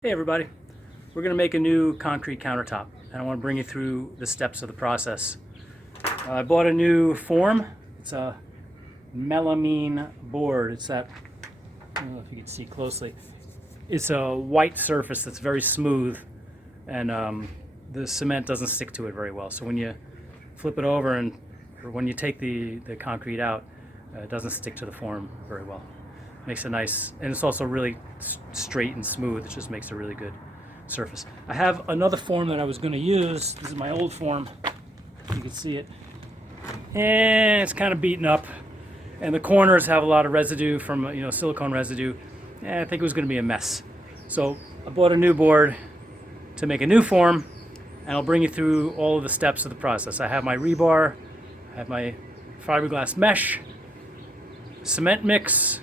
Hey everybody, we're going to make a new concrete countertop and I want to bring you through the steps of the process. I bought a new form. It's a melamine board. It's that, I don't know if you can see closely. It's a white surface that's very smooth and the cement doesn't stick to it very well. So when you flip it over or when you take the concrete out, it doesn't stick to the form very well. Makes a nice, and it's also really straight and smooth. It just makes a really good surface. I have another form that I was going to use. This is my old form. You can see it. And it's kind of beaten up. And the corners have a lot of residue from, silicone residue. And I think it was going to be a mess. So I bought a new board to make a new form. And I'll bring you through all of the steps of the process. I have my rebar. I have my fiberglass mesh. Cement mix.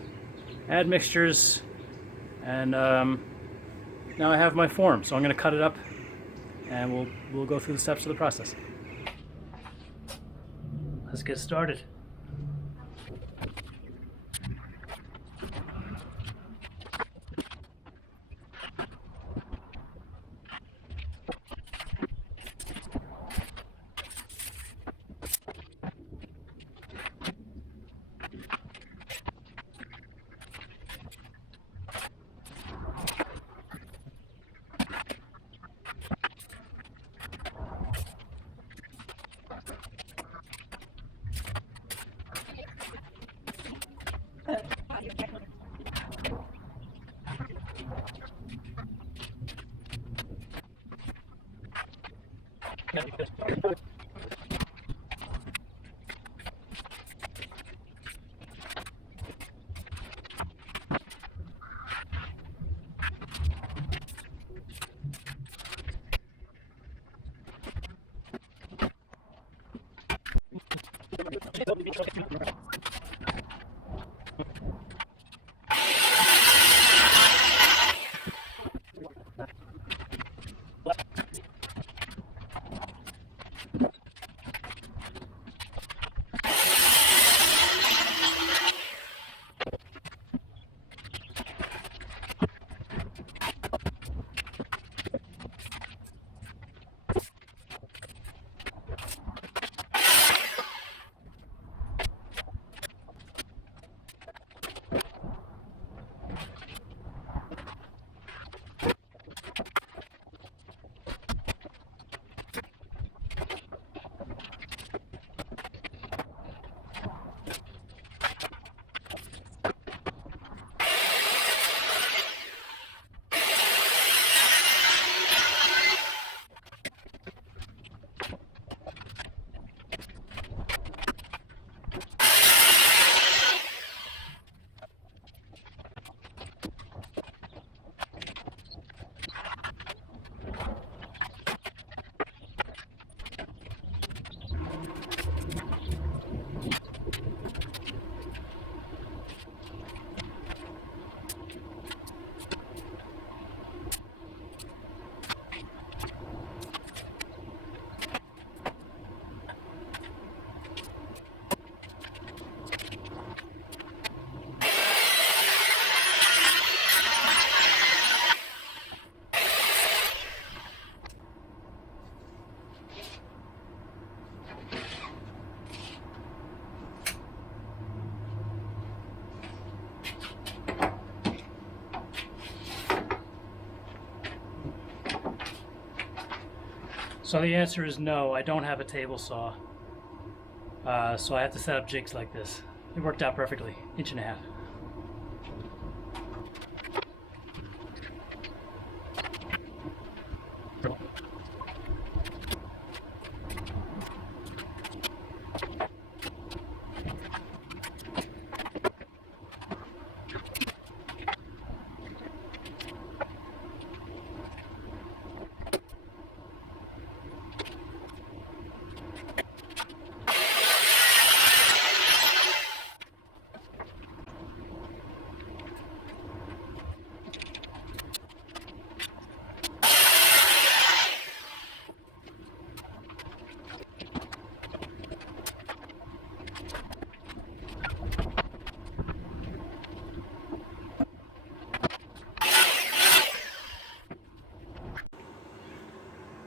Add mixtures, and now I have my form. So I'm going to cut it up, and we'll go through the steps of the process. Let's get started. So the answer is no, I don't have a table saw. So I have to set up jigs like this. It worked out perfectly, 1.5 inches.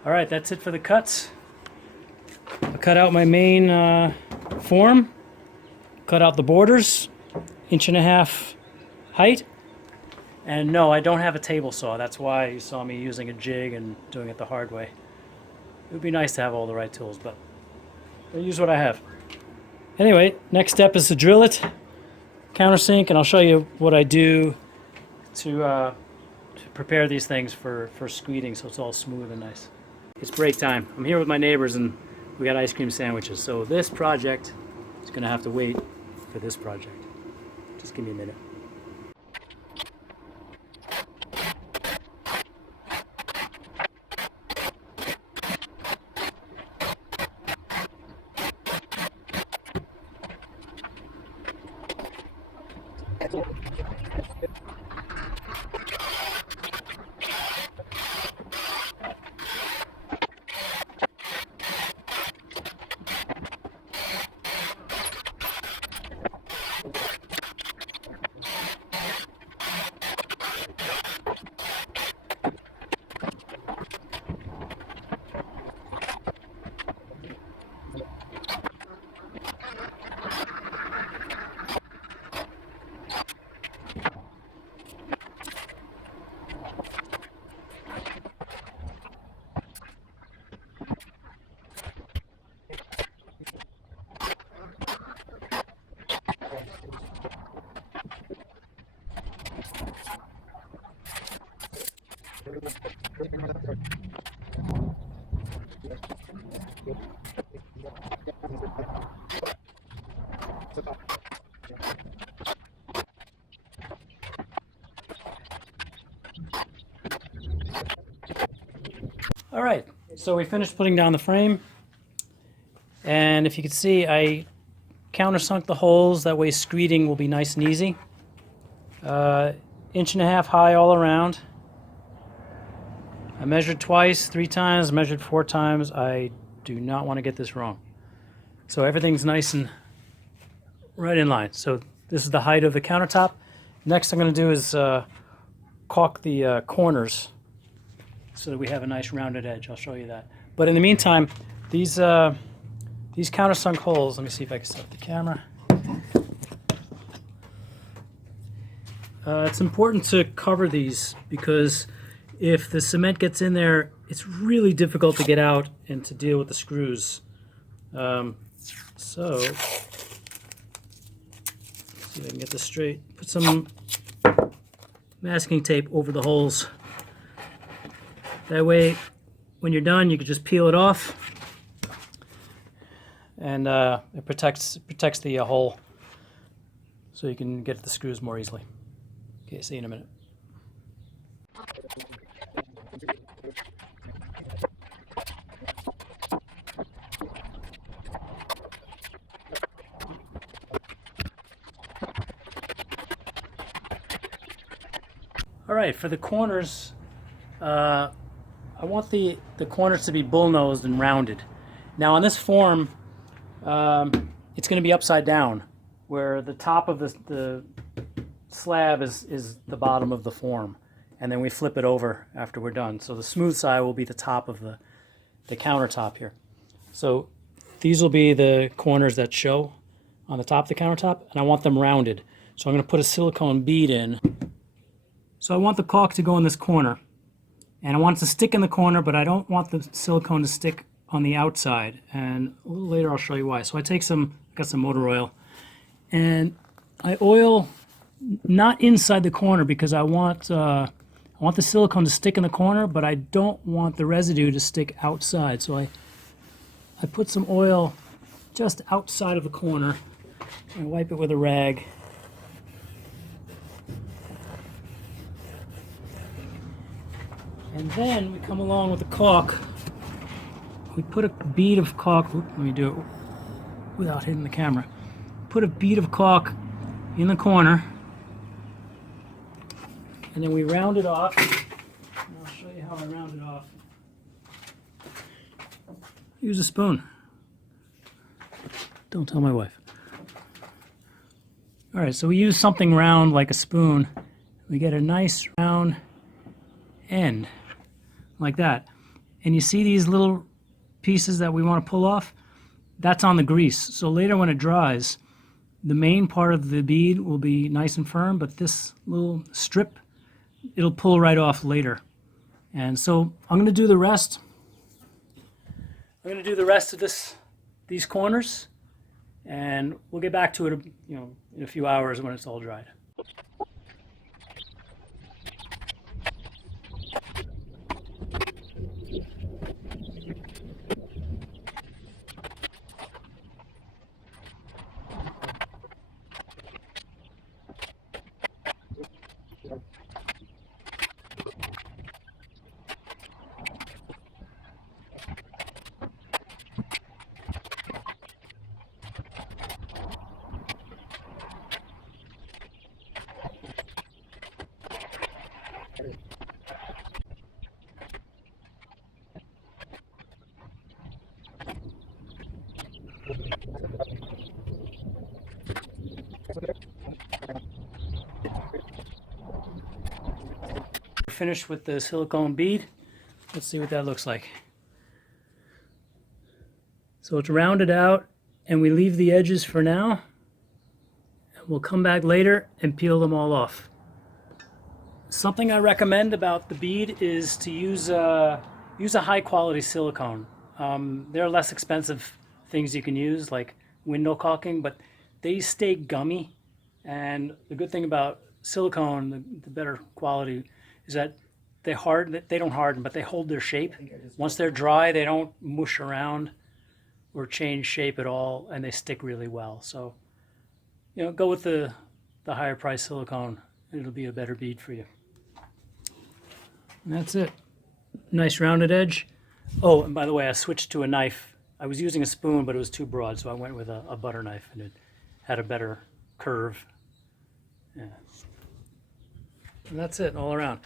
All right, that's it for the cuts. I cut out my main form, cut out the borders, 1.5 inch height. And no, I don't have a table saw. That's why you saw me using a jig and doing it the hard way. It would be nice to have all the right tools, but I'll use what I have. Anyway, next step is to drill it, countersink, and I'll show you what I do to prepare these things for squeeding so it's all smooth and nice. It's break time. I'm here with my neighbors and we got ice cream sandwiches. So this project is going to have to wait for this project. Just give me a minute. All right, so we finished putting down the frame, and if you can see, I countersunk the holes. That way screeding will be nice and easy. 1.5 inch high all around. I measured twice, 3 times, measured 4 times. I do not want to get this wrong. So everything's nice and right in line. So this is the height of the countertop. Next I'm going to do is caulk the corners so that we have a nice rounded edge. I'll show you that. But in the meantime, these countersunk holes, let me see if I can set up the camera. It's important to cover these because if the cement gets in there, it's really difficult to get out and to deal with the screws. So, let's see if I can get this straight. Put some masking tape over the holes. That way, when you're done, you can just peel it off, and it protects the hole, so you can get at the screws more easily. Okay, see you in a minute. All right, for the corners, I want the corners to be bull-nosed and rounded. Now on this form, it's going to be upside down, where the top of the slab is the bottom of the form, and then we flip it over after we're done. So the smooth side will be the top of the countertop here. So these will be the corners that show on the top of the countertop, and I want them rounded. So I'm going to put a silicone bead in. So I want the caulk to go in this corner, and I want it to stick in the corner, but I don't want the silicone to stick on the outside, and a little later I'll show you why. So I got some motor oil, and I oil not inside the corner because I want the silicone to stick in the corner, but I don't want the residue to stick outside. So I put some oil just outside of the corner and wipe it with a rag. And then we come along with the caulk. We put a bead of caulk, let me do it without hitting the camera. Put a bead of caulk in the corner, and then we round it off. And I'll show you how I round it off. Use a spoon. Don't tell my wife. All right, so we use something round like a spoon. We get a nice round end like that. And you see these little pieces that we want to pull off? That's on the grease. So later when it dries, the main part of the bead will be nice and firm, but this little strip, it'll pull right off later. And so I'm going to do the rest. I'm going to do the rest of these corners, and we'll get back to it, in a few hours when it's all dried. Finished with the silicone bead. Let's see what that looks like. So it's rounded out, and we leave the edges for now. We'll come back later and peel them all off. Something I recommend about the bead is to use a high quality silicone. There are less expensive things you can use, like window caulking, but they stay gummy. And the good thing about silicone, the better quality, is that they don't harden, but they hold their shape. Once they're dry, they don't mush around or change shape at all, and they stick really well. So, go with the higher price silicone. It'll be a better bead for you. And that's it. Nice rounded edge. Oh, and by the way, I switched to a knife. I was using a spoon, but it was too broad, so I went with a butter knife, and it had a better curve. Yeah. And that's it all around.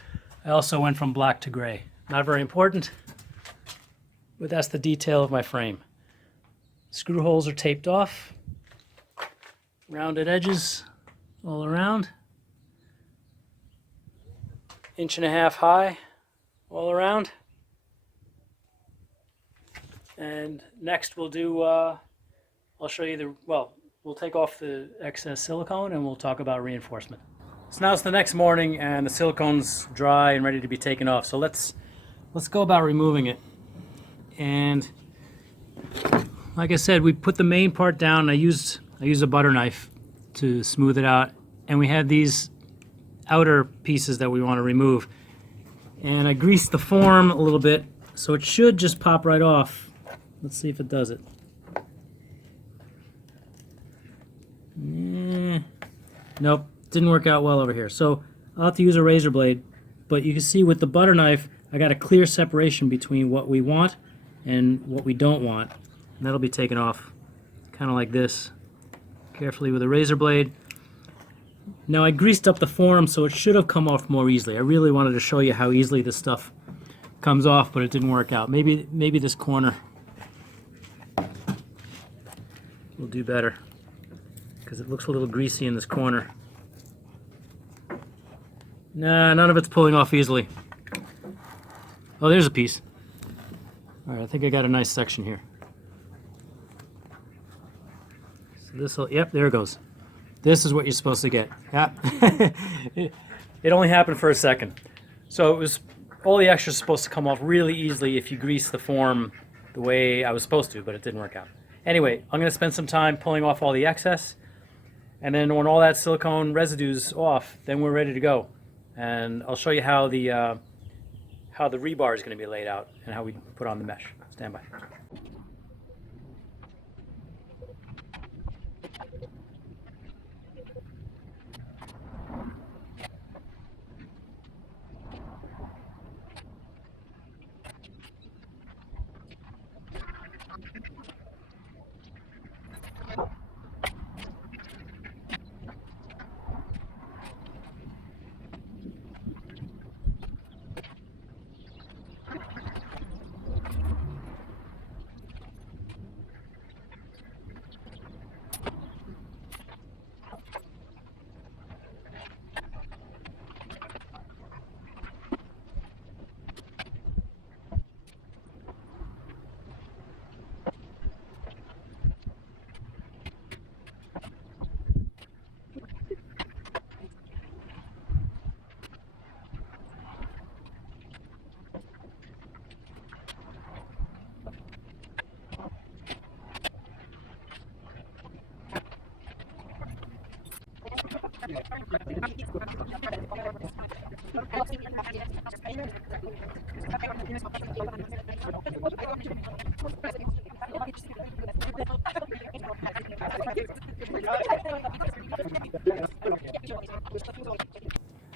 I also went from black to gray. Not very important, but that's the detail of my frame. Screw holes are taped off. Rounded edges all around. 1.5 high all around. And next we'll do, I'll show you we'll take off the excess silicone and we'll talk about reinforcement. So now it's the next morning and the silicone's dry and ready to be taken off. So let's go about removing it. And like I said, we put the main part down. I used a butter knife to smooth it out, and we have these outer pieces that we want to remove. And I greased the form a little bit, so it should just pop right off. Let's see if it does it. Nope, didn't work out well over here. So I'll have to use a razor blade, but you can see with the butter knife, I got a clear separation between what we want and what we don't want. And that'll be taken off kind of like this, carefully with a razor blade. Now I greased up the form, so it should have come off more easily. I really wanted to show you how easily this stuff comes off, but it didn't work out. Maybe this corner will do better, because it looks a little greasy in this corner. Nah, none of it's pulling off easily. Oh, there's a piece. All right, I think I got a nice section here. So this'll, yep, there it goes. This is what you're supposed to get. Yeah. It only happened for a second. So it was, all the extras supposed to come off really easily if you grease the form the way I was supposed to, but it didn't work out. Anyway, I'm going to spend some time pulling off all the excess, and then when all that silicone residue's off, then we're ready to go. And I'll show you how the rebar is going to be laid out and how we put on the mesh. Stand by.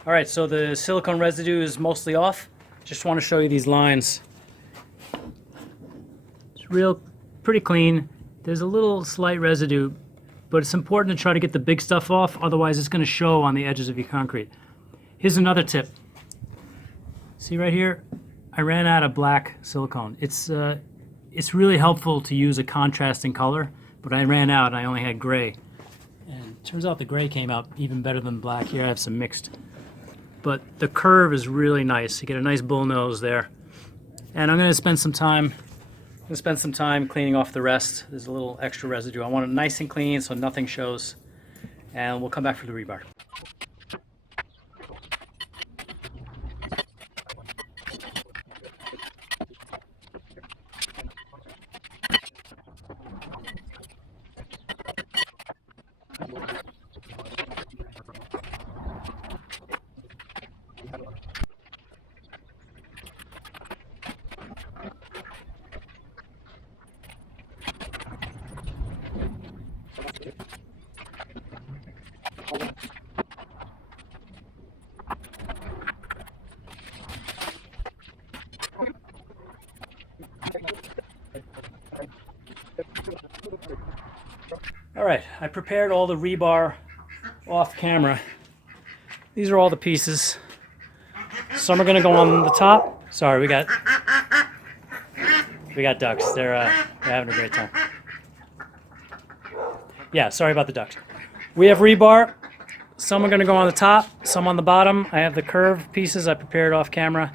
All right, so the silicone residue is mostly off. Just want to show you these lines. It's real pretty clean. There's a little slight residue, but it's important to try to get the big stuff off, otherwise it's going to show on the edges of your concrete. Here's another tip. See right here? I ran out of black silicone. It's really helpful to use a contrasting color, but I ran out and I only had gray. And it turns out the gray came out even better than black. Here I have some mixed. But the curve is really nice. You get a nice bull nose there. And I'm going to spend some time cleaning off the rest. There's a little extra residue. I want it nice and clean so nothing shows. And we'll come back for the rebar. All right, I prepared all the rebar off camera. These are all the pieces. Some are going to go on the top. Sorry, we got ducks. They're having a great time. Yeah, sorry about the ducks. We have rebar. Some are going to go on the top, some on the bottom. I have the curved pieces I prepared off camera.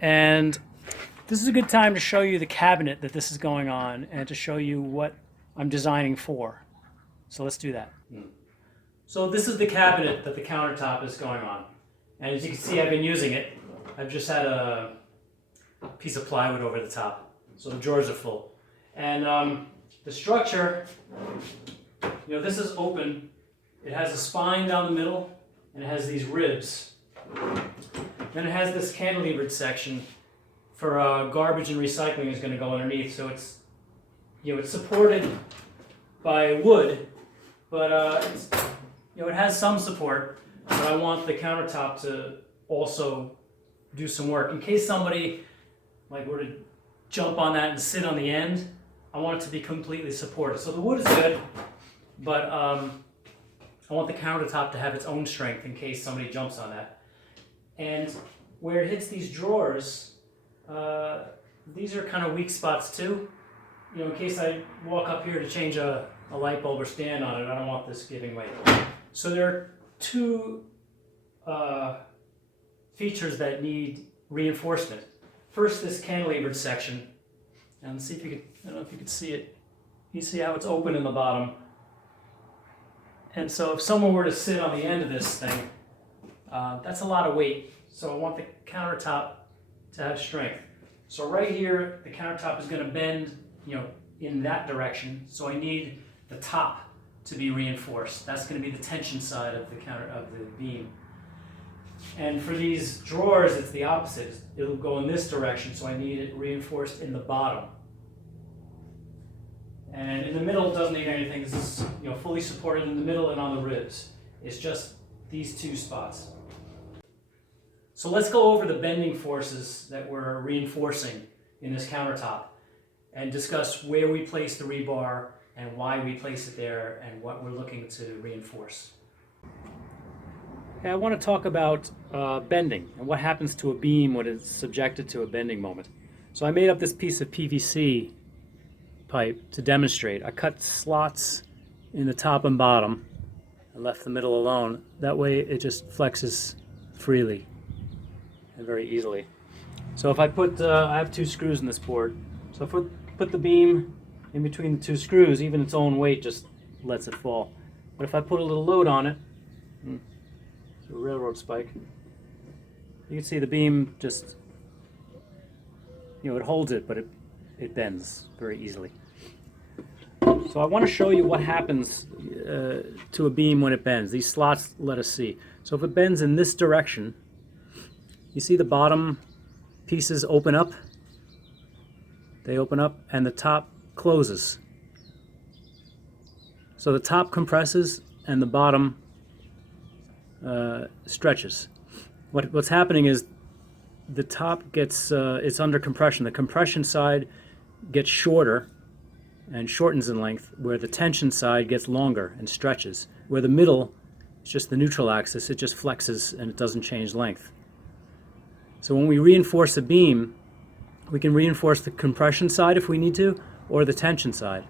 And this is a good time to show you the cabinet that this is going on and to show you what I'm designing for. So let's do that. So this is the cabinet that the countertop is going on. And as you can see, I've been using it. I've just had a piece of plywood over the top. So the drawers are full. And the structure, this is open. It has a spine down the middle and it has these ribs. Then it has this cantilevered section for garbage and recycling is going to go underneath. So it's it's supported by wood, but it has some support. But I want the countertop to also do some work in case somebody were to jump on that and sit on the end. I want it to be completely supported. So the wood is good, but I want the countertop to have its own strength in case somebody jumps on that. And where it hits these drawers, these are kind of weak spots too. In case I walk up here to change a light bulb or stand on it, I don't want this giving way. So there are two features that need reinforcement. First, this cantilevered section. And let's see if you can, I don't know if you can see it. You see how it's open in the bottom. And so if someone were to sit on the end of this thing, that's a lot of weight. So I want the countertop to have strength. So right here, the countertop is going to bend, in that direction. So I need the top to be reinforced. That's going to be the tension side of the beam. And for these drawers, it's the opposite. It'll go in this direction, so I need it reinforced in the bottom. And in the middle, it doesn't need anything. This is fully supported in the middle and on the ribs. It's just these two spots. So let's go over the bending forces that we're reinforcing in this countertop and discuss where we place the rebar and why we place it there and what we're looking to reinforce. Okay, I want to talk about bending and what happens to a beam when it's subjected to a bending moment. So I made up this piece of PVC pipe to demonstrate. I cut slots in the top and bottom. I left the middle alone. That way it just flexes freely and very easily. So if I put, I have 2 screws in this board. So if I put the beam in between the 2 screws, even its own weight just lets it fall. But if I put a little load on it, a railroad spike, you can see the beam just, it holds it, but it bends very easily. So I want to show you what happens to a beam when it bends. These slots let us see. So if it bends in this direction, you see the bottom pieces open up. They open up and the top closes. So the top compresses and the bottom stretches. What's happening is the top gets, it's under compression. The compression side gets shorter and shortens in length, where the tension side gets longer and stretches. Where the middle is just the neutral axis, it just flexes and it doesn't change length. So when we reinforce a beam, we can reinforce the compression side if we need to, or the tension side.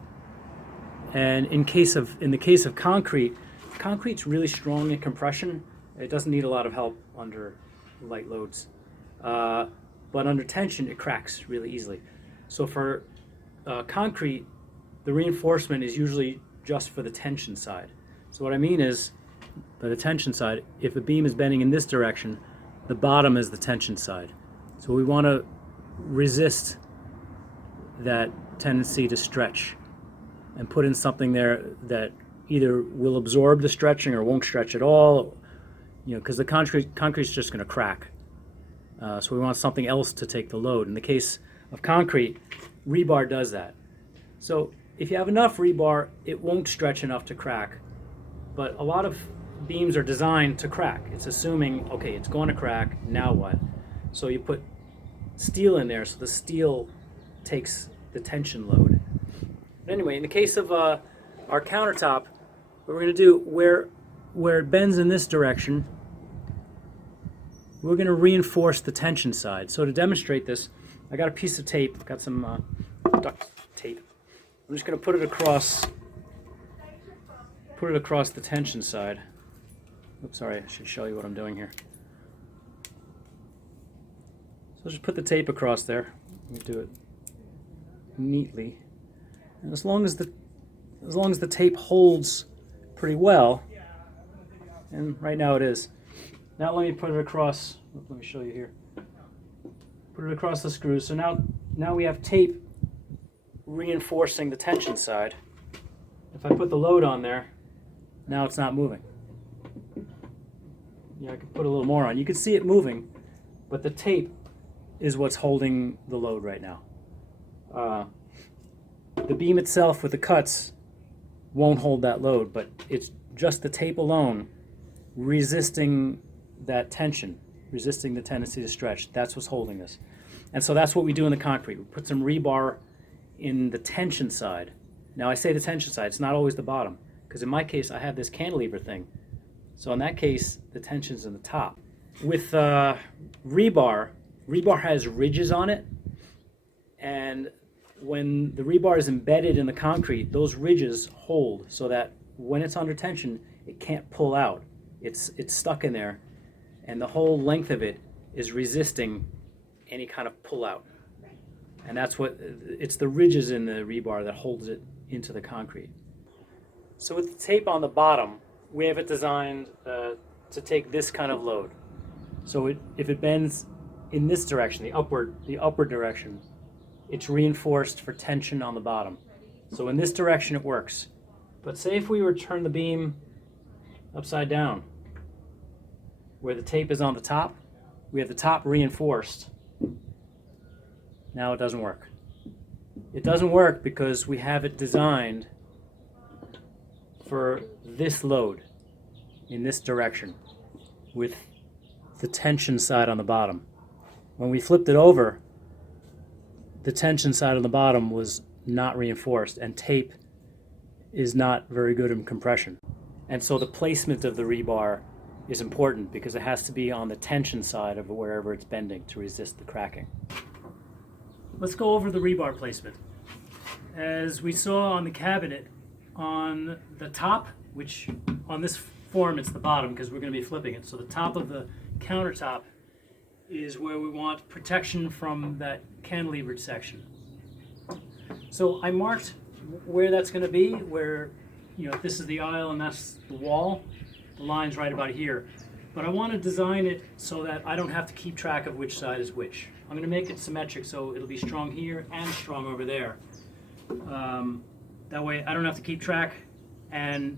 And in the case of concrete's really strong in compression. It doesn't need a lot of help under light loads. But under tension, it cracks really easily. So for concrete, the reinforcement is usually just for the tension side. So what I mean is, for the tension side, if a beam is bending in this direction, the bottom is the tension side. So we want to resist that tendency to stretch and put in something there that either will absorb the stretching or won't stretch at all, because the concrete's just going to crack. So we want something else to take the load. In the case of concrete, rebar does that. So if you have enough rebar, it won't stretch enough to crack. But a lot of beams are designed to crack. It's assuming, okay, it's going to crack, now what? So you put steel in there, so the steel takes the tension load. But anyway, in the case of our countertop, what we're going to do, where it bends in this direction, we're going to reinforce the tension side. So to demonstrate this, I got a piece of tape, I've got some duct tape. I'm just going to put it across the tension side. Oops, sorry, I should show you what I'm doing here. So I'll just put the tape across there. Let me do it neatly. And as long as the tape holds pretty well, and right now it is. Now let me put it across, let me show you here. Put it across the screws. So now we have tape reinforcing the tension side. If I put the load on there, now it's not moving. I could put a little more on. You can see it moving, but the tape is what's holding the load right now. The beam itself with the cuts won't hold that load, but it's just the tape alone resisting that tension, resisting the tendency to stretch. That's what's holding this. And so that's what we do in the concrete. We put some rebar in the tension side. Now I say the tension side, it's not always the bottom, because in my case I have this cantilever thing. So in that case, the tension's in the top. With rebar has ridges on it, and when the rebar is embedded in the concrete, those ridges hold so that when it's under tension, it can't pull out. It's stuck in there, and the whole length of it is resisting any kind of pull out. And it's the ridges in the rebar that holds it into the concrete. So with the tape on the bottom, we have it designed to take this kind of load. So if it bends in this direction, the upward direction, it's reinforced for tension on the bottom. So in this direction it works. But say if we were to turn the beam upside down, where the tape is on the top, we have the top reinforced. Now it doesn't work. It doesn't work because we have it designed for this load in this direction with the tension side on the bottom. When we flipped it over, the tension side on the bottom was not reinforced, and tape is not very good in compression. And so the placement of the rebar is important because it has to be on the tension side of wherever it's bending to resist the cracking. Let's go over the rebar placement. As we saw on the cabinet, on the top, which on this form it's the bottom because we're going to be flipping it, so the top of the countertop is where we want protection from that cantilevered section. So I marked where that's going to be, where, if this is the aisle and that's the wall, the line's right about here. But I want to design it so that I don't have to keep track of which side is which. I'm going to make it symmetric so it'll be strong here and strong over there. That way I don't have to keep track, and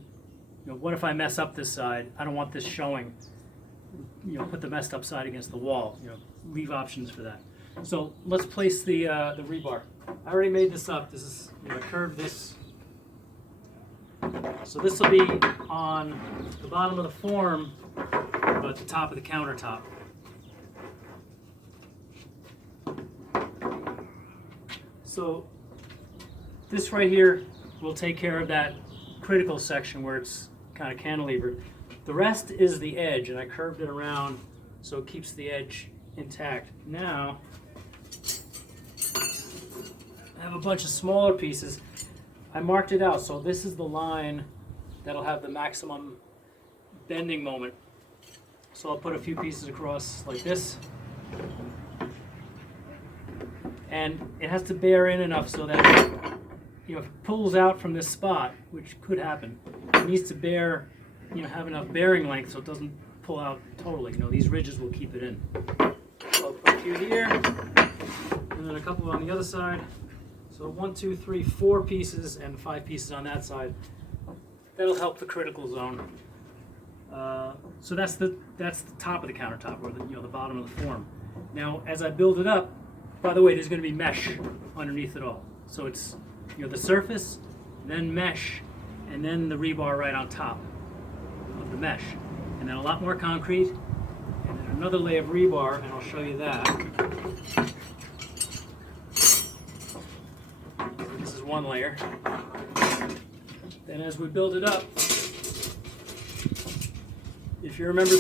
what if I mess up this side? I don't want this showing. Put the messed up side against the wall. Leave options for that. So let's place the rebar. I already made this up. This is, I curved this. So this will be on the bottom of the form, but at the top of the countertop. So this right here will take care of that critical section where it's kind of cantilevered. The rest is the edge, and I curved it around so it keeps the edge intact. Now, I have a bunch of smaller pieces. I marked it out, so this is the line that'll have the maximum bending moment. So I'll put a few pieces across like this. And it has to bear in enough so that if it pulls out from this spot, which could happen, it needs to bear, have enough bearing length so it doesn't pull out totally. These ridges will keep it in. So I'll put a few here, and then a couple on the other side. So 1, 2, 3, 4 pieces and 5 pieces on that side. That'll help the critical zone. So that's the top of the countertop, or the bottom of the form. Now, as I build it up, by the way, there's going to be mesh underneath it all. So it's the surface, then mesh, and then the rebar right on top of the mesh, and then a lot more concrete, and then another layer of rebar, and I'll show you that. This is one layer. Then as we build it up, if you remember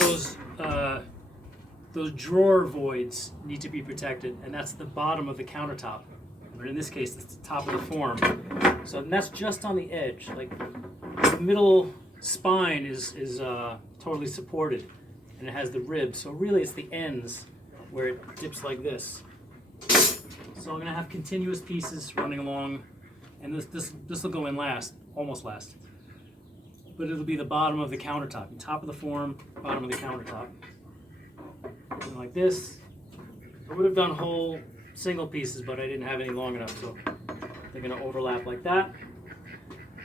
those drawer voids need to be protected, and that's the bottom of the countertop. But in this case, it's the top of the form. So that's just on the edge. Like the middle spine is totally supported, and it has the ribs. So really, it's the ends where it dips like this. So I'm going to have continuous pieces running along, and this will go in last, almost last. But it'll be the bottom of the countertop, top of the form, bottom of the countertop. And like this. I would have done whole single pieces, but I didn't have any long enough, so they're going to overlap like that.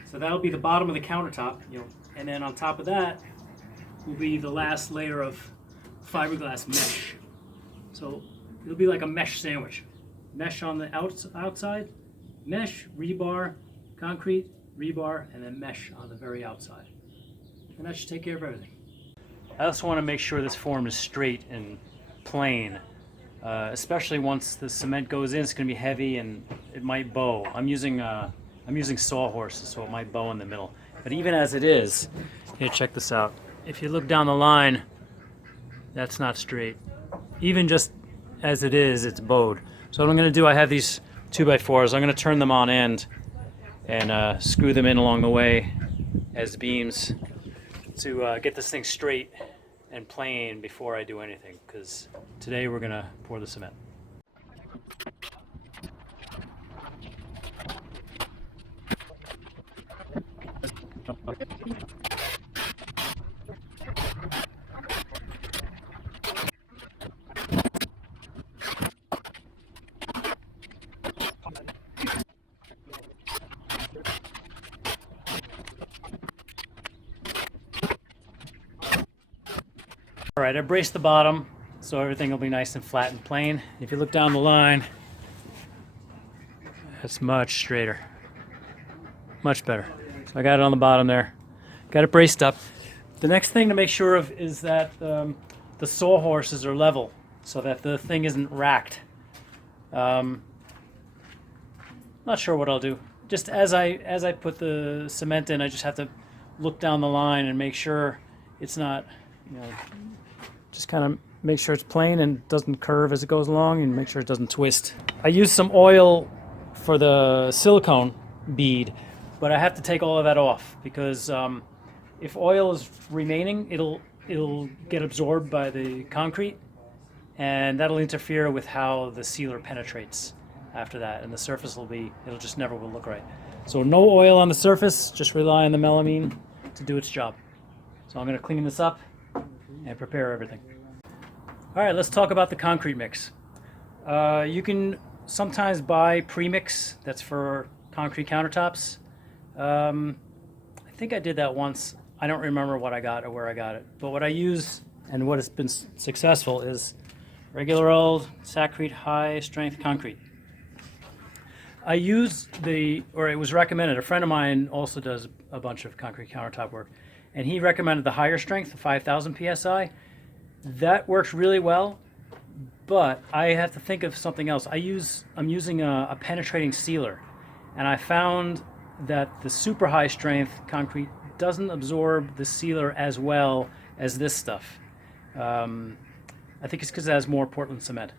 So that'll be the bottom of the countertop, and then on top of that will be the last layer of fiberglass mesh. So it'll be like a mesh sandwich. Mesh on the outside, mesh, rebar, concrete, rebar, and then mesh on the very outside. And that should take care of everything. I also want to make sure this form is straight and plain. Especially once the cement goes in, it's going to be heavy and it might bow. I'm using sawhorses, so it might bow in the middle. But even as it is, here, check this out. If you look down the line, that's not straight. Even just as it is, it's bowed. So what I'm going to do, I have these 2x4s. I'm going to turn them on end and screw them in along the way as beams to get this thing straight and plain before I do anything, because today we're going to pour the cement. All right, I braced the bottom so everything will be nice and flat and plain. If you look down the line, it's much straighter, much better. So I got it on the bottom there, got it braced up. The next thing to make sure of is that the sawhorses are level so that the thing isn't racked. Not sure what I'll do. Just as I put the cement in, I just have to look down the line and make sure it's not, just kind of make sure it's plain and doesn't curve as it goes along, and make sure it doesn't twist. I used some oil for the silicone bead, but I have to take all of that off because if oil is remaining, it'll get absorbed by the concrete, and that'll interfere with how the sealer penetrates after that, and the surface it'll just never will look right. So no oil on the surface, just rely on the melamine to do its job. So I'm going to clean this up and prepare everything. All right, let's talk about the concrete mix. You can sometimes buy premix that's for concrete countertops. I think I did that once. I don't remember what I got or where I got it. But what I use and what has been successful is regular old Saccrete high strength concrete. I use it was recommended. A friend of mine also does a bunch of concrete countertop work, and he recommended the higher strength, the 5,000 psi. That works really well, but I have to think of something else. I'm using a penetrating sealer, and I found that the super high strength concrete doesn't absorb the sealer as well as this stuff. I think it's because it has more Portland cement.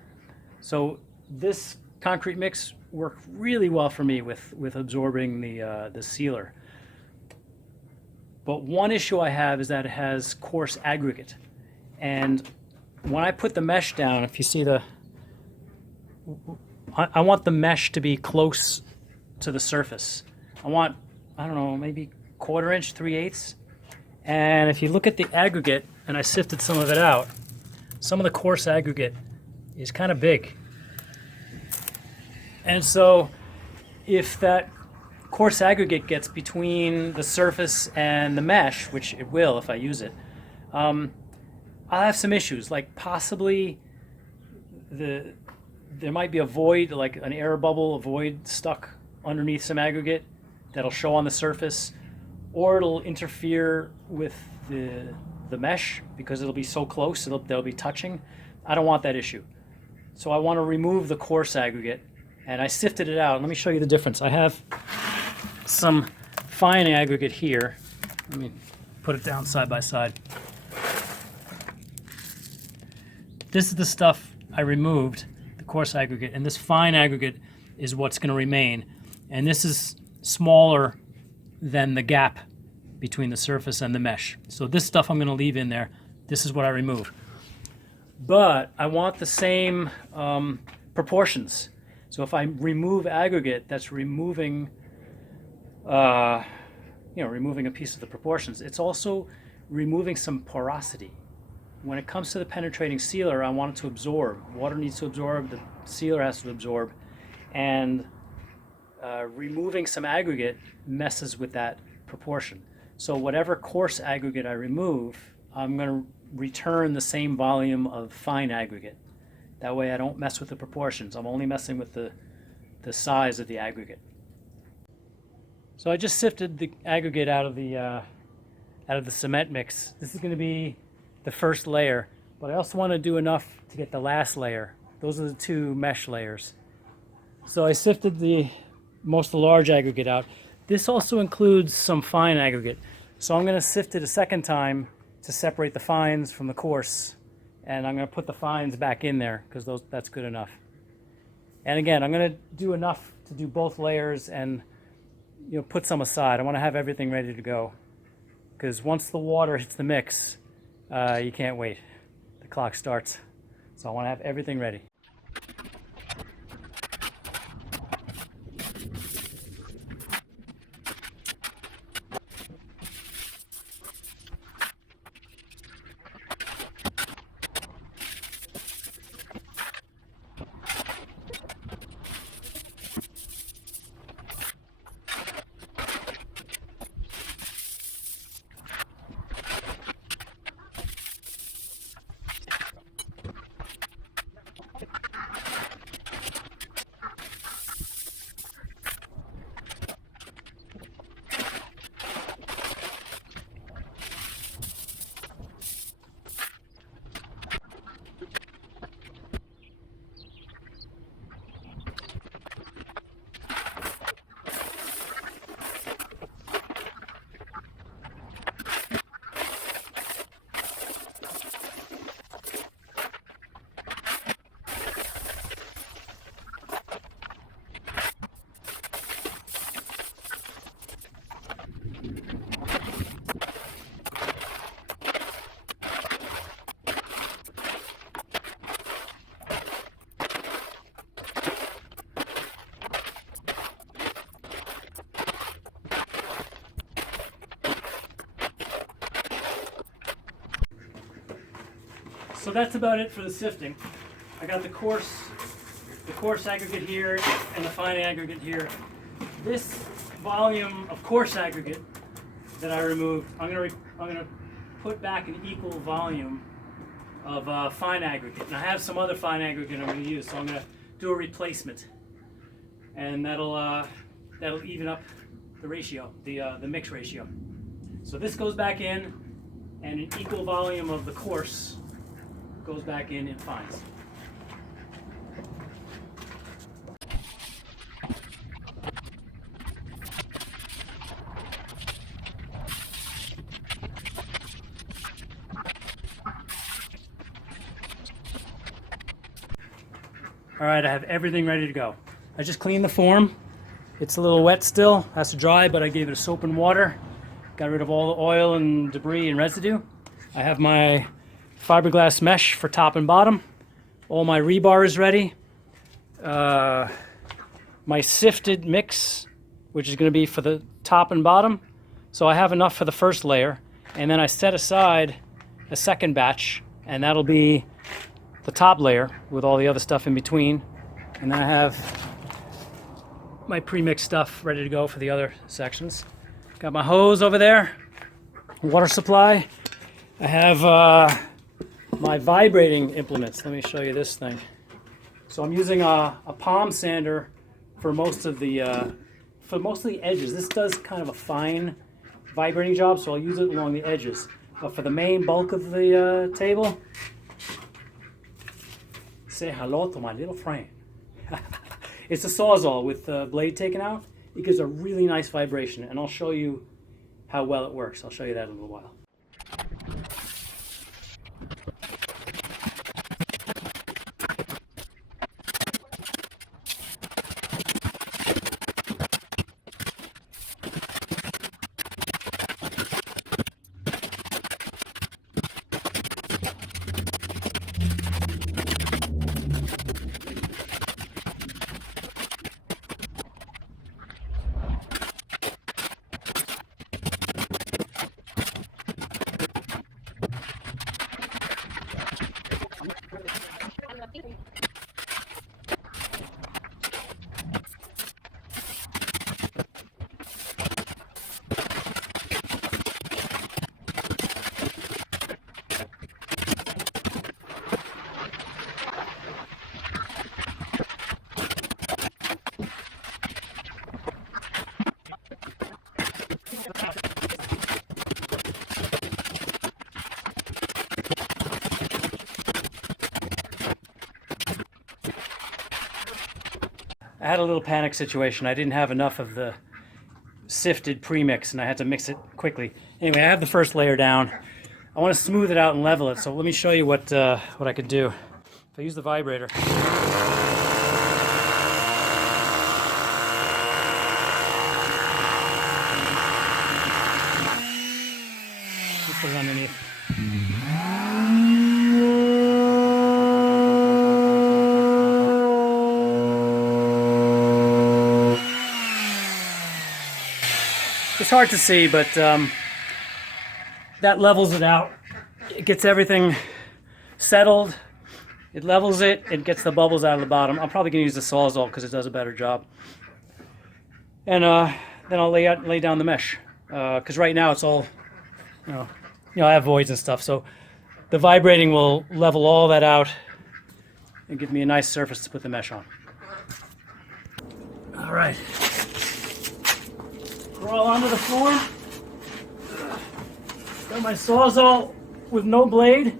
So this concrete mix worked really well for me with absorbing the sealer. But one issue I have is that it has coarse aggregate. And when I put the mesh down, if you see I want the mesh to be close to the surface. I want, I don't know, maybe 1/4 inch, 3/8. And if you look at the aggregate, and I sifted some of it out, some of the coarse aggregate is kind of big. And so if that coarse aggregate gets between the surface and the mesh, which it will if I use it, I'll have some issues, like possibly there might be a void, like an air bubble, a void stuck underneath some aggregate that'll show on the surface, or it'll interfere with the mesh because it'll be so close, they'll be touching. I don't want that issue. So I want to remove the coarse aggregate, and I sifted it out. Let me show you the difference. I have some fine aggregate here. Let me put it down side by side. This is the stuff I removed, the coarse aggregate, and this fine aggregate is what's going to remain. And this is smaller than the gap between the surface and the mesh. So this stuff I'm going to leave in there. This is what I remove. But I want the same proportions. So if I remove aggregate, that's removing, removing a piece of the proportions. It's also removing some porosity. When it comes to the penetrating sealer, I want it to absorb. Water needs to absorb, the sealer has to absorb, and removing some aggregate messes with that proportion. So whatever coarse aggregate I remove, I'm going to return the same volume of fine aggregate. That way I don't mess with the proportions. I'm only messing with the size of the aggregate. So I just sifted the aggregate out of the cement mix. This is going to be the first layer, but I also want to do enough to get the last layer. Those are the two mesh layers. So I sifted most of the large aggregate out. This also includes some fine aggregate. So I'm going to sift it a second time to separate the fines from the coarse, and I'm going to put the fines back in there because that's good enough. And again, I'm going to do enough to do both layers and put some aside. I want to have everything ready to go because once the water hits the mix, you can't wait. The clock starts. So I want to have everything ready. So that's about it for the sifting. I got the coarse aggregate here and the fine aggregate here. This volume of coarse aggregate that I removed, I'm gonna put back an equal volume of fine aggregate. And I have some other fine aggregate I'm going to use, so I'm going to do a replacement, and that'll even up the ratio, the mix ratio. So this goes back in, and an equal volume of the coarse goes back in fines. All right, I have everything ready to go. I just cleaned the form. It's a little wet still, has to dry, but I gave it a soap and water. Got rid of all the oil and debris and residue. I have my fiberglass mesh for top and bottom. All my rebar is ready. My sifted mix, which is going to be for the top and bottom. So I have enough for the first layer, and then I set aside a second batch, and that'll be the top layer with all the other stuff in between. And then I have my pre-mixed stuff ready to go for the other sections. Got my hose over there, water supply. I have my vibrating implements. Let me show you this thing. So I'm using a palm sander for most of the edges. This does kind of a fine vibrating job, so I'll use it along the edges. But for the main bulk of the table, say hello to my little friend. It's a Sawzall with the blade taken out. It gives a really nice vibration, and I'll show you how well it works. I'll show you that in a little while. I had a little panic situation. I didn't have enough of the sifted premix, and I had to mix it quickly. Anyway, I have the first layer down. I want to smooth it out and level it, so let me show you what I could do. If I use the vibrator. Just put it underneath. It's hard to see, but that levels it out. It gets everything settled. It levels it. It gets the bubbles out of the bottom. I'm probably going to use the Sawzall because it does a better job. And then I'll lay down the mesh because right now it's all, I have voids and stuff. So the vibrating will level all that out and give me a nice surface to put the mesh on. All right. Crawl onto the floor. Got my Sawzall with no blade.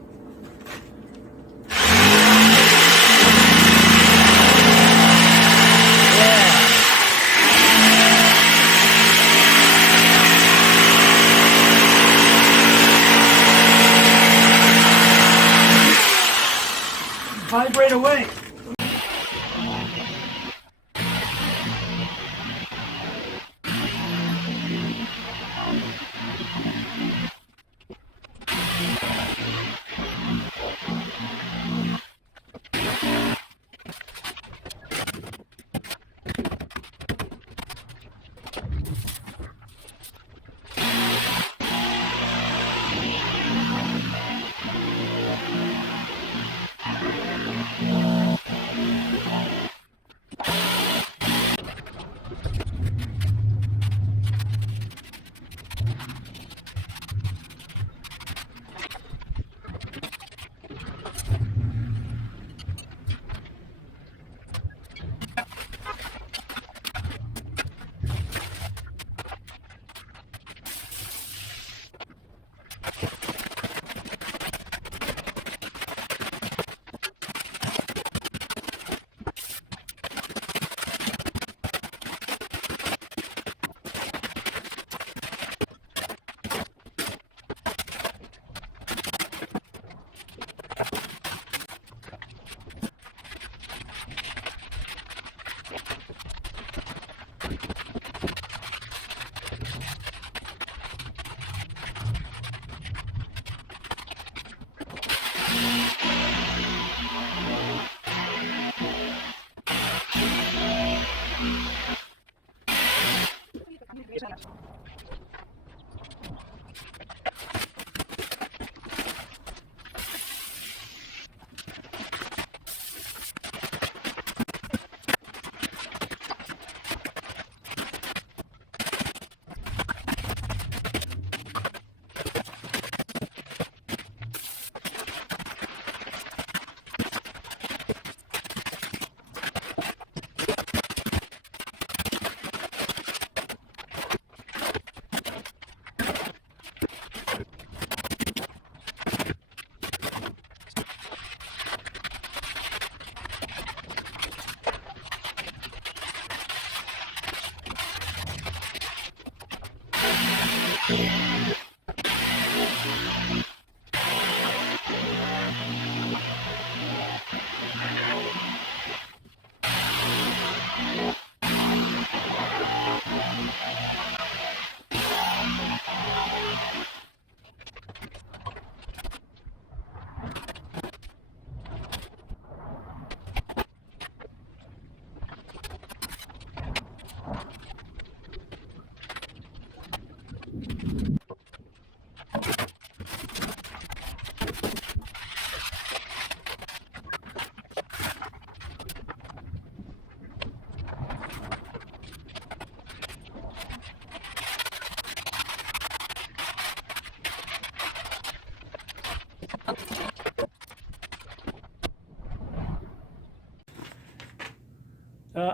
Vibrate away.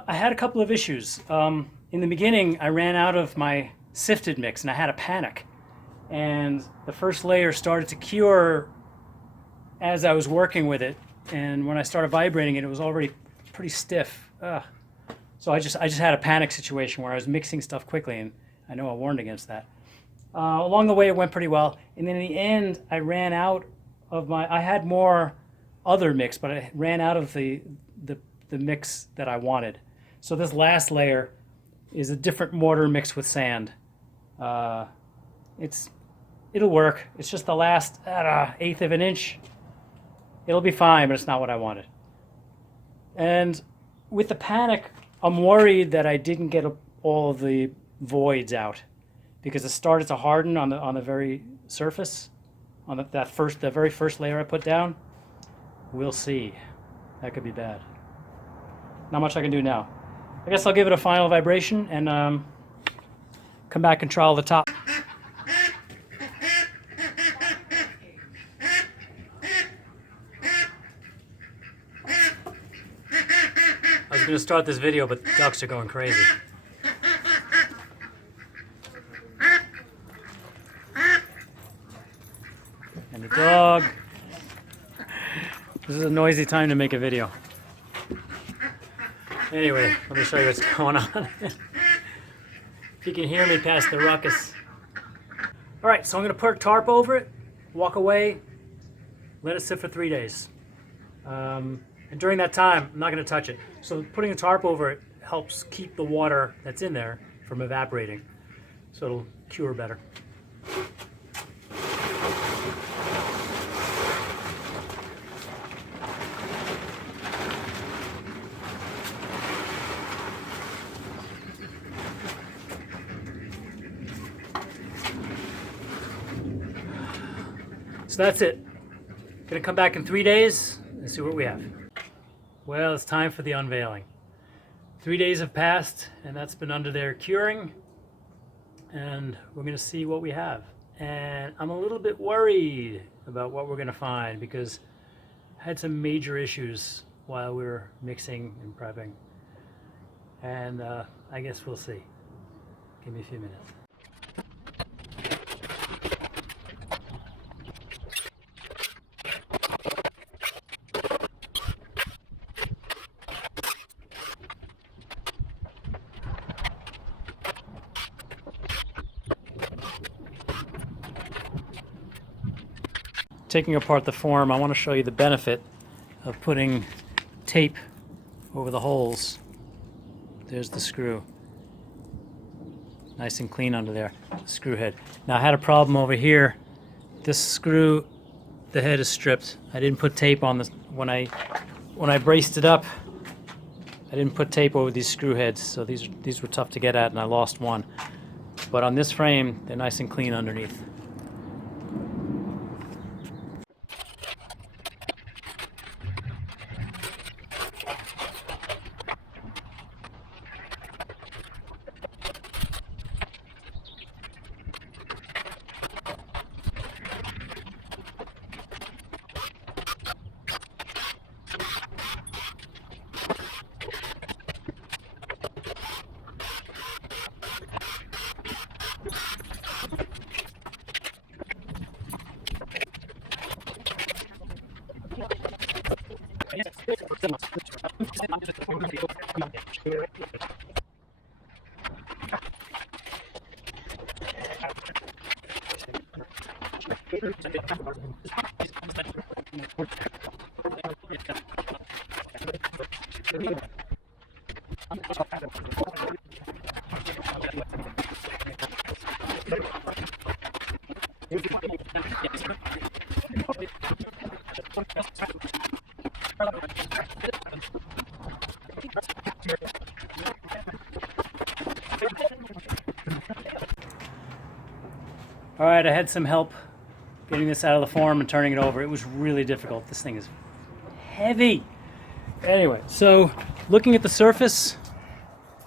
I had a couple of issues. In the beginning, I ran out of my sifted mix and I had a panic. And the first layer started to cure as I was working with it. And when I started vibrating it, it was already pretty stiff. So I just had a panic situation where I was mixing stuff quickly, and I know I warned against that. Along the way, it went pretty well. And then in the end, I ran out of I had more other mix, but I ran out of the mix that I wanted. So this last layer is a different mortar mixed with sand. It'll work. It's just the last eighth of an inch. It'll be fine, but it's not what I wanted. And with the panic, I'm worried that I didn't get all of the voids out, because it started to harden on the very surface, on the very first layer I put down. We'll see. That could be bad. Not much I can do now. I guess I'll give it a final vibration and come back and trowel the top. I was going to start this video, but ducks are going crazy. And the dog. This is a noisy time to make a video. Anyway, let me show you what's going on. If you can hear me past the ruckus. All right, so I'm going to put a tarp over it, walk away, let it sit for 3 days. And during that time, I'm not going to touch it. So putting a tarp over it helps keep the water that's in there from evaporating. So it'll cure better. So that's it. Gonna come back in 3 days and see what we have. Well, it's time for the unveiling. 3 days have passed and that's been under there curing, and we're gonna see what we have. And I'm a little bit worried about what we're gonna find, because I had some major issues while we were mixing and prepping. And I guess we'll see. Give me a few minutes. Taking apart the form, I want to show you the benefit of putting tape over the holes. There's the screw. Nice and clean under there, the screw head. Now I had a problem over here. This screw, the head is stripped. I didn't put tape on this when I braced it up. I didn't put tape over these screw heads, so these were tough to get at, and I lost one. But on this frame, they're nice and clean underneath. All right, I had some help getting this out of the form and turning it over. It was really difficult. This thing is heavy. Anyway, so looking at the surface,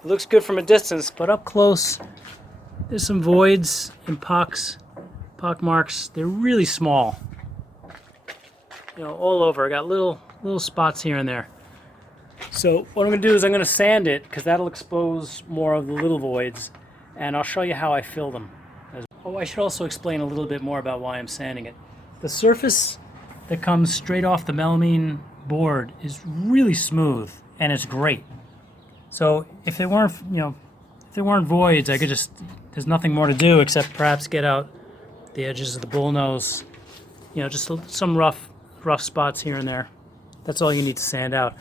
it looks good from a distance, but up close, there's some voids and pock marks. They're really small. You know, all over. I got little spots here and there. So what I'm going to do is I'm going to sand it because that'll expose more of the little voids, and I'll show you how I fill them. Oh, I should also explain a little bit more about why I'm sanding it. The surface that comes straight off the melamine board is really smooth, and it's great. So if there weren't, if there weren't voids, I could just, there's nothing more to do except perhaps get out the edges of the bull nose, just some rough spots here and there. That's all you need to sand out.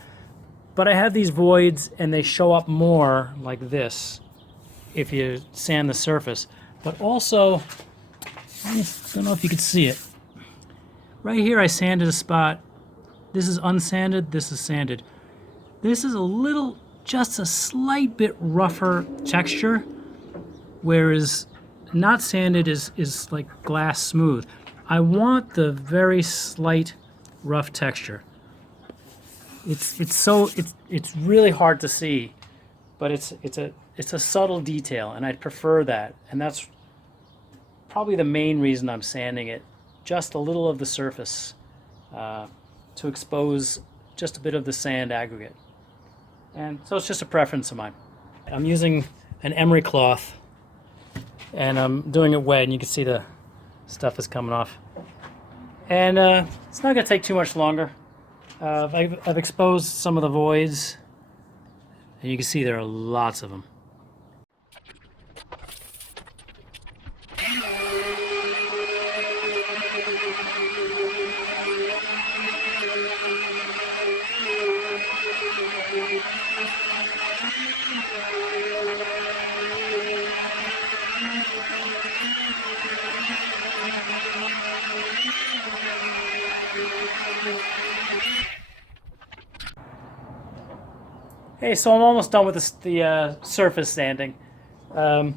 But I have these voids, and they show up more like this if you sand the surface. But also, I don't know if you could see it. Right here I sanded a spot. This is unsanded, this is sanded. This is just a slight bit rougher texture, whereas not sanded is like glass smooth. I want the very slight rough texture. It's really hard to see, but it's a subtle detail, and I'd prefer that. And that's probably the main reason I'm sanding it, just a little of the surface to expose just a bit of the sand aggregate. And so it's just a preference of mine. I'm using an emery cloth, and I'm doing it wet, and you can see the stuff is coming off. And it's not going to take too much longer. I've exposed some of the voids, and you can see there are lots of them. Hey, so I'm almost done with the surface sanding. You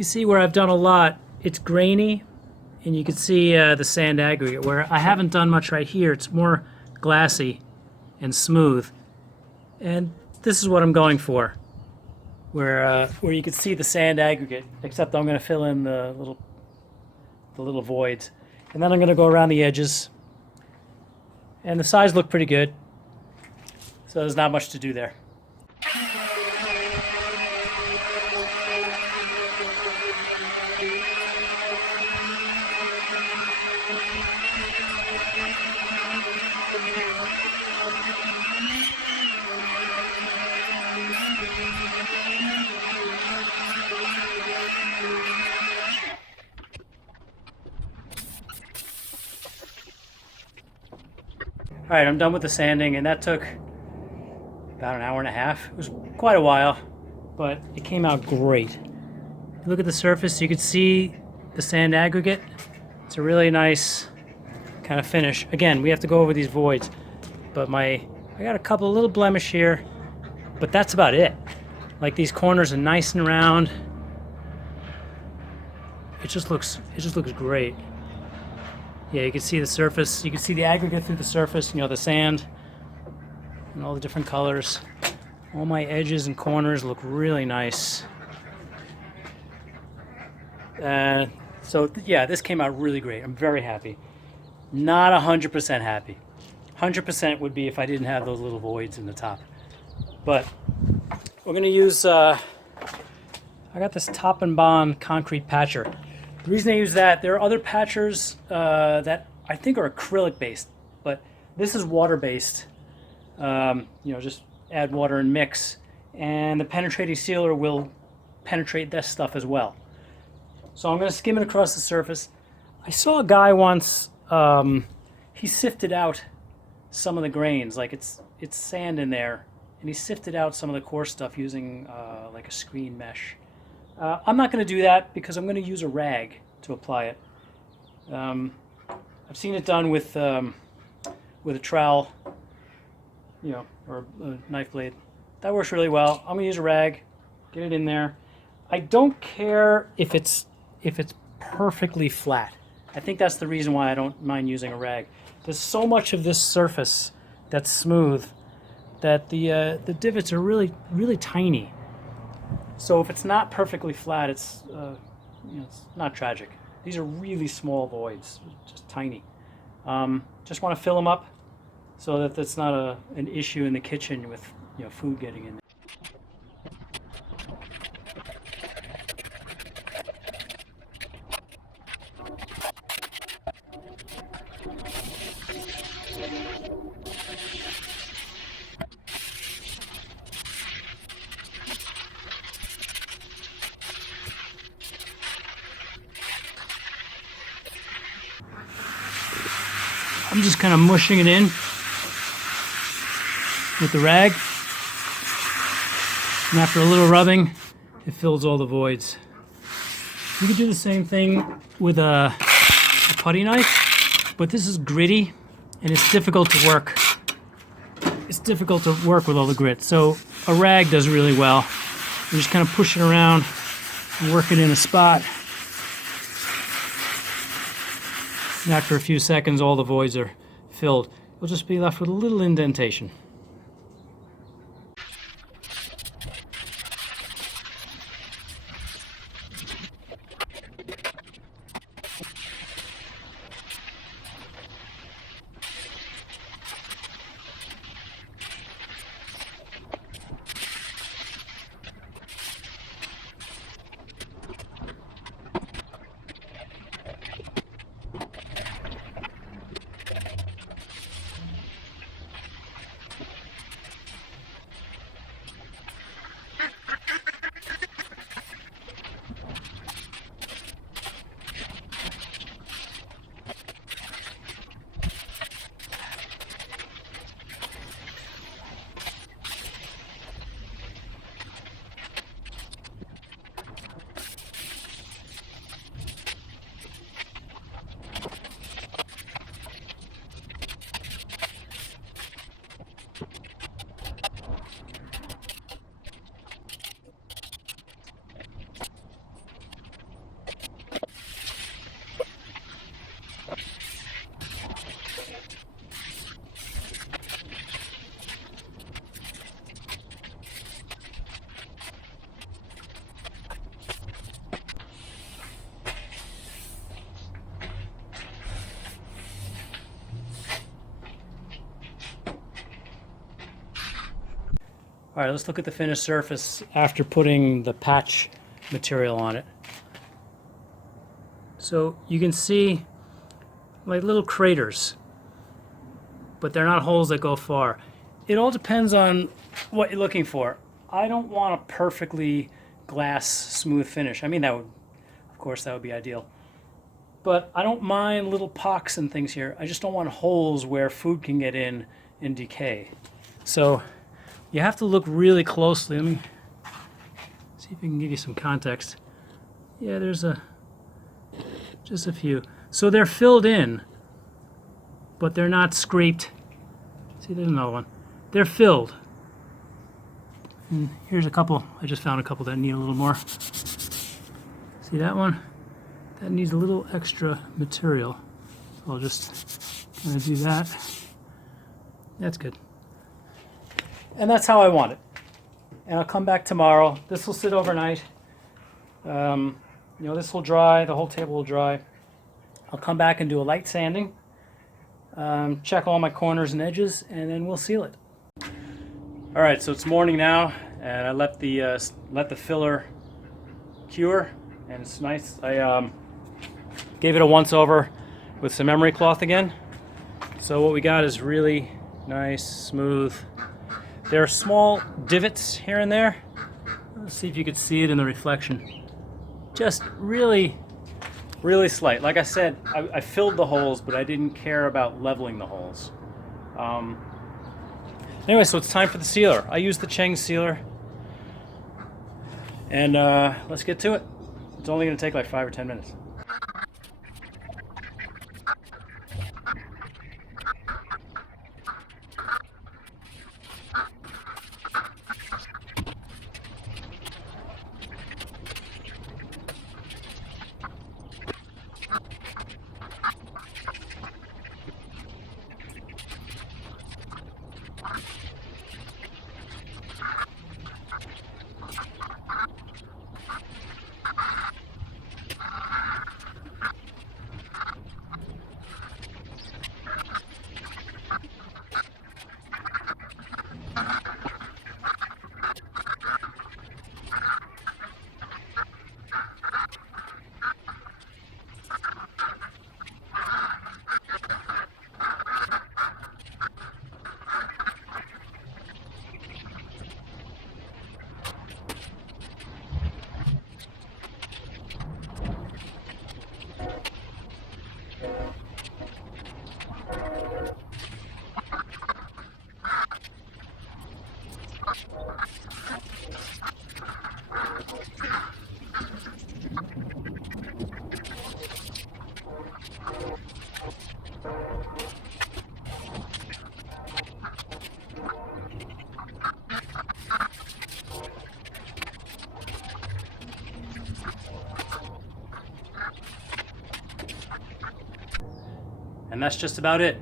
see where I've done a lot, it's grainy, and you can see the sand aggregate. Where I haven't done much right here, it's more glassy and smooth. And this is what I'm going for, where you can see the sand aggregate, except I'm going to fill in the little voids. And then I'm going to go around the edges. And the sides look pretty good, so there's not much to do there. All right, I'm done with the sanding, and that took about an hour and a half. It was quite a while, but it came out great. Look at the surface, you can see the sand aggregate. It's a really nice kind of finish. Again, we have to go over these voids, but I got a couple of little blemish here, but that's about it. Like, these corners are nice and round. It just looks great. Yeah, you can see the surface. You can see the aggregate through the surface, the sand and all the different colors. All my edges and corners look really nice. So yeah, this came out really great. I'm very happy. Not 100% happy. 100% would be if I didn't have those little voids in the top. But we're gonna use, I got this Top and Bond concrete patcher. The reason I use that, there are other patchers that I think are acrylic based, but this is water based. Just add water and mix, and the penetrating sealer will penetrate this stuff as well. So I'm going to skim it across the surface. I saw a guy once, he sifted out some of the grains, like it's sand in there, and he sifted out some of the coarse stuff using like a screen mesh. I'm not going to do that because I'm going to use a rag to apply it. I've seen it done with a trowel, you know, or a knife blade. That works really well. I'm going to use a rag, get it in there. I don't care if it's perfectly flat. I think that's the reason why I don't mind using a rag. There's so much of this surface that's smooth that the divots are really, really tiny. So if it's not perfectly flat, it's it's not tragic. These are really small voids, just tiny. Just want to fill them up so that that's not an issue in the kitchen with food getting in there. I'm just kind of mushing it in with the rag, and after a little rubbing, it fills all the voids. You can do the same thing with a putty knife, but this is gritty and it's difficult to work. It's difficult to work with all the grit, so a rag does really well. You just kind of push it around and work it in a spot. And after a few seconds, all the voids are filled. You'll just be left with a little indentation. All right, let's look at the finished surface after putting the patch material on it. So you can see like little craters, but they're not holes that go far. It all depends on what you're looking for. I don't want a perfectly glass smooth finish. I mean, that would, of course, that would be ideal. But I don't mind little pocks and things here. I just don't want holes where food can get in and decay. So you have to look really closely. Let me see if I can give you some context. Yeah, there's just a few. So they're filled in, but they're not scraped. See, there's another one. They're filled. And here's a couple. I just found a couple that need a little more. See that one? That needs a little extra material. So I'll just kind of do that. That's good. And that's how I want it. And I'll come back tomorrow. This will sit overnight. This will dry. The whole table will dry. I'll come back and do a light sanding. Check all my corners and edges, and then we'll seal it. All right, so it's morning now, and I let the filler cure, and it's nice. I gave it a once over with some emery cloth again. So what we got is really nice, smooth. There are small divots here and there. Let's see if you could see it in the reflection. Just really, really slight. Like I said, I filled the holes, but I didn't care about leveling the holes. Anyway, so it's time for the sealer. I use the Cheng sealer. And let's get to it. It's only going to take like 5 or 10 minutes. And that's just about it.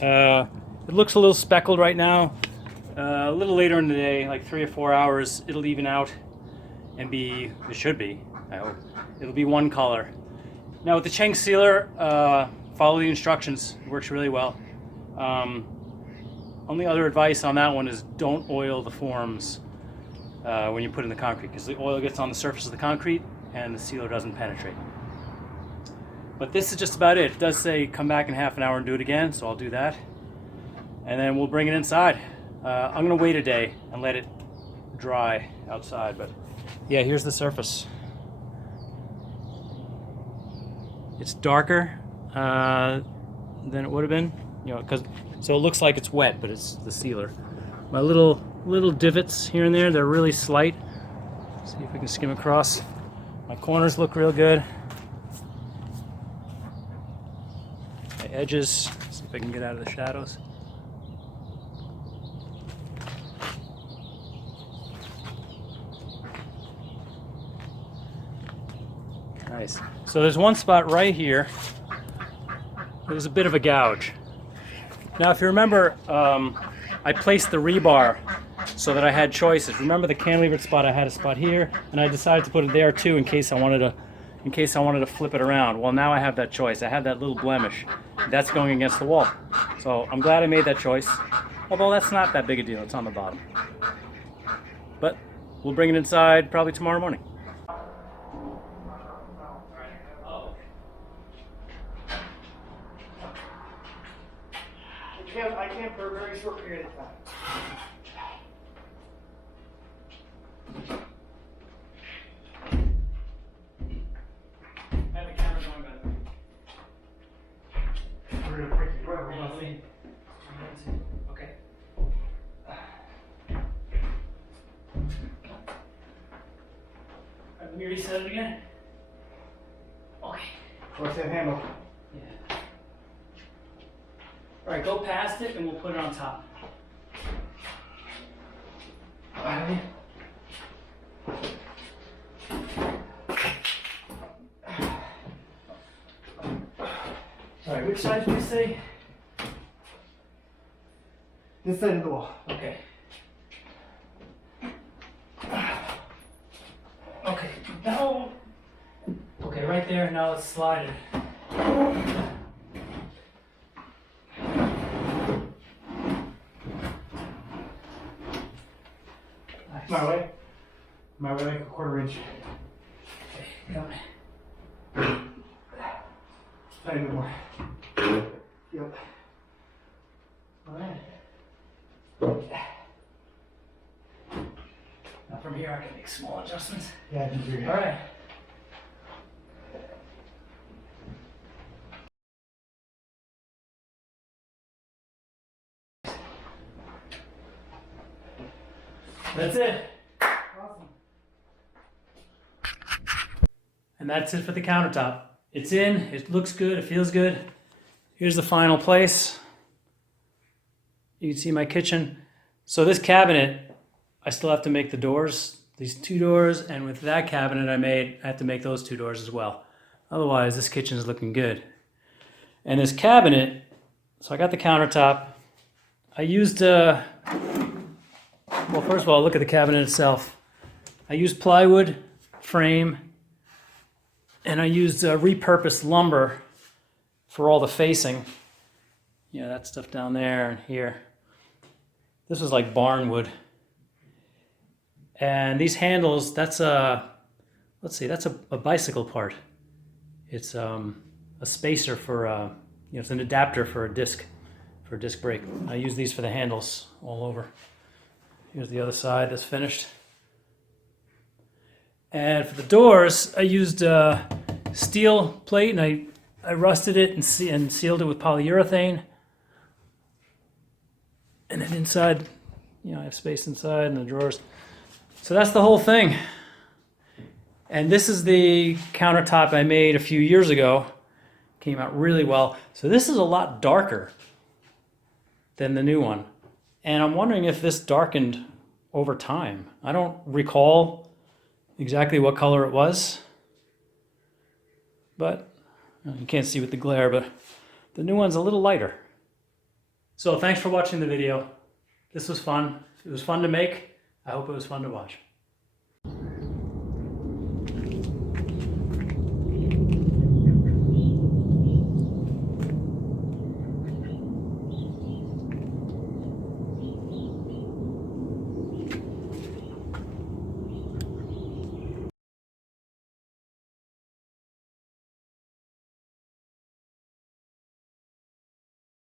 It looks a little speckled right now. A little later in the day, like 3 or 4 hours, it'll even out and be, it should be, I hope, it'll be one color. Now with the Cheng sealer, follow the instructions. It works really well. Only other advice on that one is don't oil the forms when you put in the concrete, because the oil gets on the surface of the concrete and the sealer doesn't penetrate. But this is just about it. It does say come back in half an hour and do it again, so I'll do that. And then we'll bring it inside. I'm gonna wait a day and let it dry outside, but yeah, here's the surface. It's darker than it would have been, you know, so it looks like it's wet, but it's the sealer. My little divots here and there, they're really slight. See if we can skim across. My corners look real good. My edges, see if I can get out of the shadows. Nice. So there's one spot right here. There's a bit of a gouge. Now if you remember, I placed the rebar so that I had choices. Remember the cantilevered spot? I had a spot here, and I decided to put it there too in case I wanted to flip it around. Well, now I have that choice. I have that little blemish. That's going against the wall. So I'm glad I made that choice. Although that's not that big a deal. It's on the bottom. But we'll bring it inside probably tomorrow morning. I can't for a very short period of time. I have the camera going, by the way. We're gonna break it. We're gonna see. Okay. Let me reset it again. Okay. What's that handle? Yeah. All right, go past it and we'll put it on top. All right, which side did you say? This side of the wall. Okay. Okay, now. Okay, right there, now let's slide it. My way like a 1/4 inch. Okay, got it. Not even more. Yep. Alright. Now from here I can make small adjustments. Yeah, I can do it. Alright. That's it. Awesome. And that's it for the countertop. It's in, it looks good, it feels good. Here's the final place. You can see my kitchen. So this cabinet, I still have to make the doors, these 2 doors, and with that cabinet I have to make those 2 doors as well. Otherwise, this kitchen is looking good. And this cabinet, so I got the countertop. I used, well, first of all, look at the cabinet itself. I used plywood frame, and I used repurposed lumber for all the facing. Yeah, that stuff down there and here. This was like barn wood. And these handles, that's a, let's see, that's a bicycle part. It's a spacer for, it's an adapter for a disc brake. I use these for the handles all over. Here's the other side that's finished. And for the doors, I used steel plate, and I rusted it and sealed it with polyurethane. And then inside, I have space inside and the drawers. So that's the whole thing. And this is the countertop I made a few years ago. Came out really well. So this is a lot darker than the new one. And I'm wondering if this darkened over time. I don't recall exactly what color it was, but you can't see with the glare, but the new one's a little lighter. So thanks for watching the video. This was fun. It was fun to make. I hope it was fun to watch.